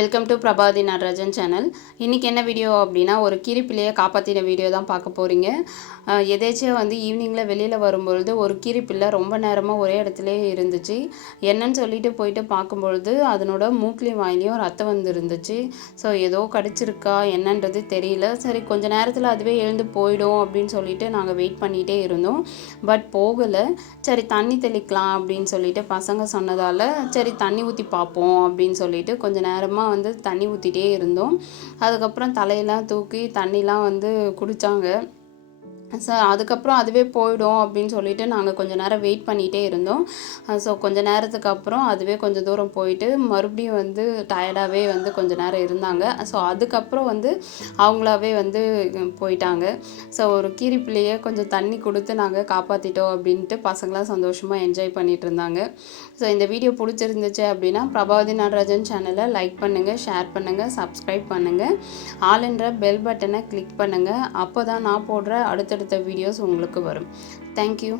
Welcome to Prabhati Natarajan channel. இன்றைக்கி என்ன video அப்படின்னா, ஒரு கீரிப்பிள்ளையை காப்பாற்றின வீடியோ தான் பார்க்க போகிறீங்க. எதேச்சியாக ஈவினிங்கில் வெளியில் வரும்பொழுது ஒரு கீரிப்பிள்ளை ரொம்ப நேரமாக ஒரே இடத்துலையே இருந்துச்சு. என்னன்னு சொல்லிட்டு போயிட்டு பார்க்கும்பொழுது அதனோட மூக்கிலையும் வாயிலையும் ரத்தம் வந்து இருந்துச்சு. ஸோ ஏதோ கடிச்சிருக்கா என்னன்றது தெரியல. சரி கொஞ்ச நேரத்தில் அதுவே எழுந்து போயிடும் அப்படின்னு சொல்லிட்டு நாங்கள் வெயிட் பண்ணிகிட்டே இருந்தோம். பட் போகலை. சரி தண்ணி தெளிக்கலாம் அப்படின்னு சொல்லிட்டு பசங்க சொன்னதால் சரி தண்ணி ஊற்றி பார்ப்போம் அப்படின்னு சொல்லிட்டு கொஞ்ச நேரமாக தண்ணி ஊற்றிட்டே இருந்தோம். அதுக்கப்புறம் தலையெல்லாம் தூக்கி தண்ணிலாம் குடித்தாங்க. அதுக்கப்புறம் அதுவே போயிடும் அப்படின்னு சொல்லிட்டு நாங்கள் கொஞ்சம் நேரம் வெயிட் பண்ணிகிட்டே இருந்தோம். ஸோ கொஞ்சம் நேரத்துக்கு அப்புறம் அதுவே கொஞ்சம் தூரம் போயிட்டு மறுபடியும் டயர்டாகவே கொஞ்சம் நேரம் இருந்தாங்க. ஸோ அதுக்கப்புறம் அவங்களாவே போயிட்டாங்க. ஸோ ஒரு கீரிப்பிள்ளையை கொஞ்சம் தண்ணி கொடுத்து நாங்கள் காப்பாற்றிட்டோம் அப்படின்ட்டு பசங்களாம் சந்தோஷமாக என்ஜாய் பண்ணிகிட்டு இருந்தாங்க. ஸோ இந்த வீடியோ பிடிச்சிருந்துச்சு அப்படின்னா பிரபாவதி நடராஜன் சேனலை லைக் பண்ணுங்கள், ஷேர் பண்ணுங்கள், சப்ஸ்கிரைப் பண்ணுங்கள், ஆல் என்ற பெல் பட்டனை கிளிக் பண்ணுங்கள். அப்போ தான் நான் போடுற அடுத்தடுத்த வீடியோஸ் உங்களுக்கு வரும். தேங்க்யூ.